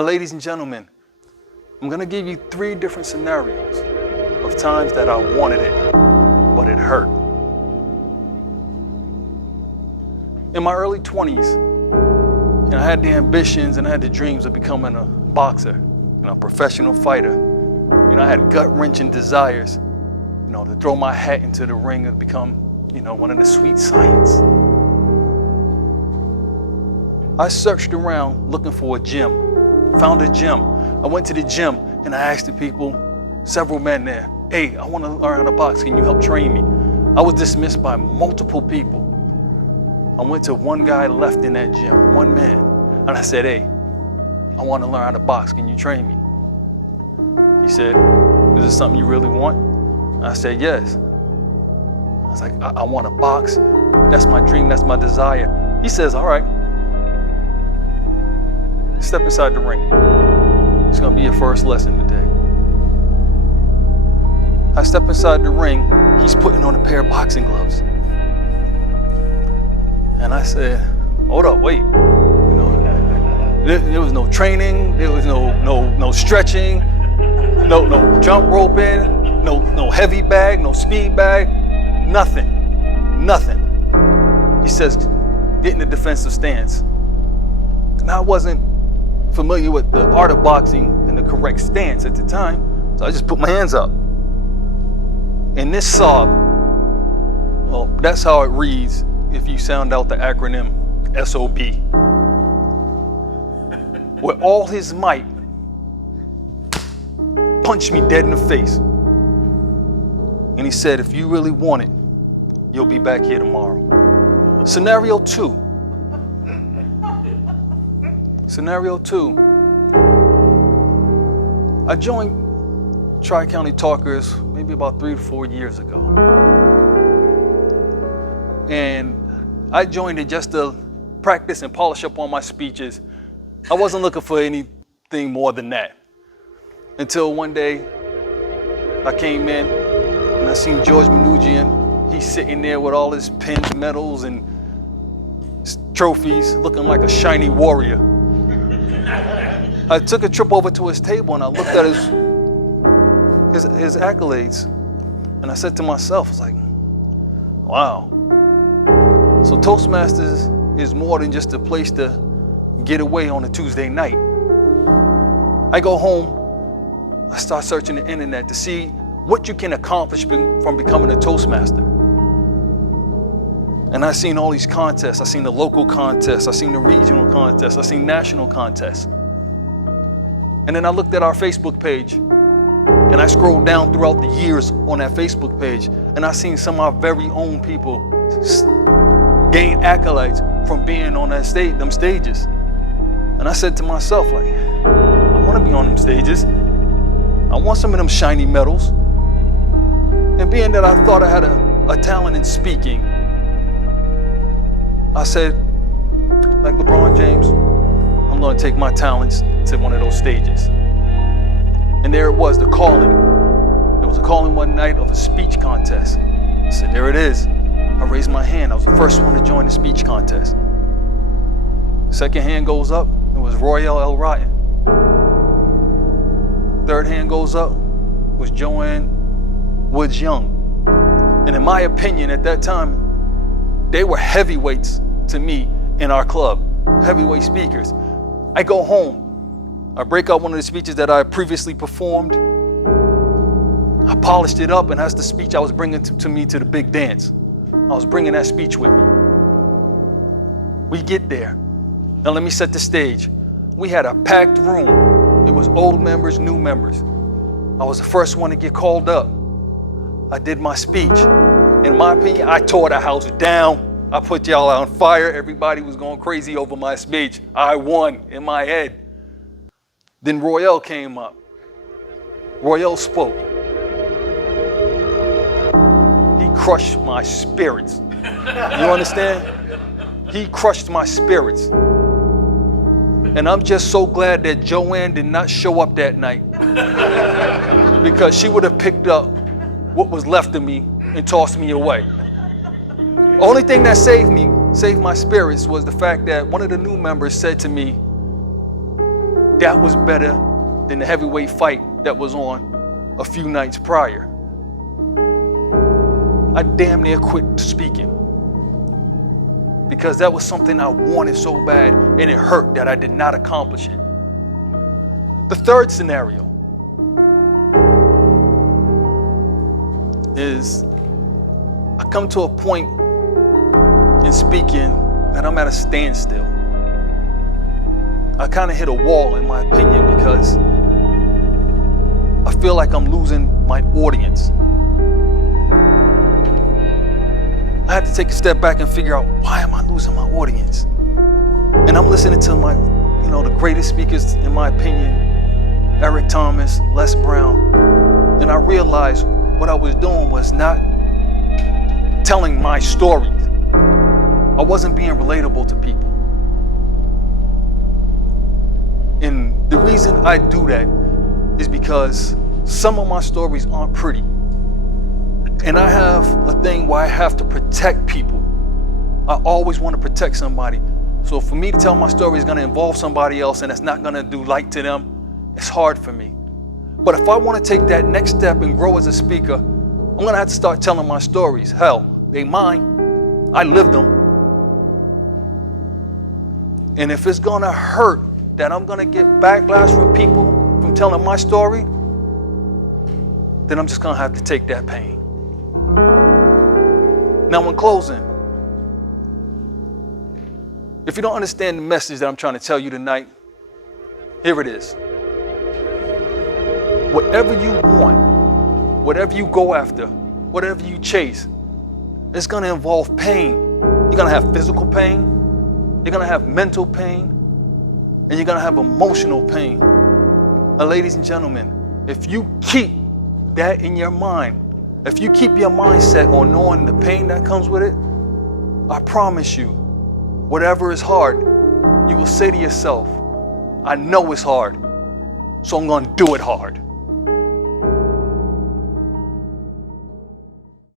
Ladies and gentlemen, I'm gonna give you 3 different scenarios of times that I wanted it, but it hurt. In my early 20s, I had the ambitions and I had the dreams of becoming a boxer, a professional fighter. I had gut-wrenching desires, to throw my hat into the ring and become, one of the sweet science. I searched around looking for a gym, found a gym. I went to the gym and I asked the people, several men there, hey, I want to learn how to box, can you help train me? I was dismissed by multiple people. I went to one guy left in that gym, one man, and I said, hey, I want to learn how to box, can you train me? He said, is this something you really want? I said, yes. I was like, I want to box. That's my dream, that's my desire. He says, all right. Step inside the ring. It's gonna be your first lesson today. I step inside the ring, he's putting on a pair of boxing gloves. And I said, hold up, wait. There was no training, there was no stretching, no jump roping, no heavy bag, no speed bag, nothing. He says, get in the defensive stance. And I wasn't familiar with the art of boxing and the correct stance at the time, so I just put my hands up. And this sob, well, that's how it reads if you sound out the acronym SOB. With all his might, punched me dead in the face. And he said, if you really want it, you'll be back here tomorrow. Scenario 2. I joined Tri-County Talkers maybe about 3 to 4 years ago. And I joined it just to practice and polish up on my speeches. I wasn't looking for anything more than that. Until one day, I came in and I seen George Mnuchin. He's sitting there with all his pins, medals, and trophies, looking like a shiny warrior. I took a trip over to his table and I looked at his accolades. And I said to myself, I was like, wow. So Toastmasters is more than just a place to get away on a Tuesday night. I go home, I start searching the internet to see what you can accomplish from becoming a Toastmaster. And I seen all these contests. I seen the local contests, I seen the regional contests, I seen national contests. And then I looked at our Facebook page and I scrolled down throughout the years on that Facebook page and I seen some of our very own people gain accolades from being on them stages. And I said to myself, like, I want to be on them stages. I want some of them shiny medals. And being that I thought I had a talent in speaking, I said, like LeBron James, I'm going to take my talents to one of those stages. And there it was, the calling. There was a calling one night of a speech contest. I said, there it is. I raised my hand. I was the first one to join the speech contest. Second hand goes up. It was Royale El Rotten. Third hand goes up. Was Joanne Woods Young. And in my opinion, at that time, they were heavyweights to me in our club. Heavyweight speakers. I go home. I break out one of the speeches that I previously performed. I polished it up, and that's the speech I was bringing to me to the big dance. I was bringing that speech with me. We get there. Now let me set the stage. We had a packed room. It was old members, new members. I was the first one to get called up. I did my speech. In my opinion, I tore the house down. I put y'all on fire. Everybody was going crazy over my speech. I won in my head. Then Royale came up. Royale spoke. He crushed my spirits. You understand? He crushed my spirits. And I'm just so glad that Joanne did not show up that night. Because she would have picked up what was left of me and tossed me away. Only thing that saved my spirits was the fact that one of the new members said to me, that was better than the heavyweight fight that was on a few nights prior. I damn near quit speaking because that was something I wanted so bad, and it hurt that I did not accomplish it. The third scenario is I come to a point in speaking that I'm at a standstill. I kind of hit a wall, in my opinion, because I feel like I'm losing my audience. I had to take a step back and figure out, why am I losing my audience? And I'm listening to the greatest speakers, in my opinion, Eric Thomas, Les Brown, and I realized what I was doing was not telling my stories. I wasn't being relatable to people. And the reason I do that is because some of my stories aren't pretty. And I have a thing where I have to protect people. I always want to protect somebody. So for me to tell my story is going to involve somebody else, and it's not going to do light to them, it's hard for me. But if I want to take that next step and grow as a speaker, I'm going to have to start telling my stories. Hell, they mine. I lived them. And if it's going to hurt that I'm going to get backlash from people from telling my story, then I'm just going to have to take that pain. Now, in closing, if you don't understand the message that I'm trying to tell you tonight, here it is. Whatever you want, whatever you go after, whatever you chase, it's going to involve pain. You're going to have physical pain, you're going to have mental pain, and you're going to have emotional pain. Now, ladies and gentlemen, if you keep that in your mind, if you keep your mindset on knowing the pain that comes with it, I promise you, whatever is hard, you will say to yourself, I know it's hard, so I'm going to do it hard.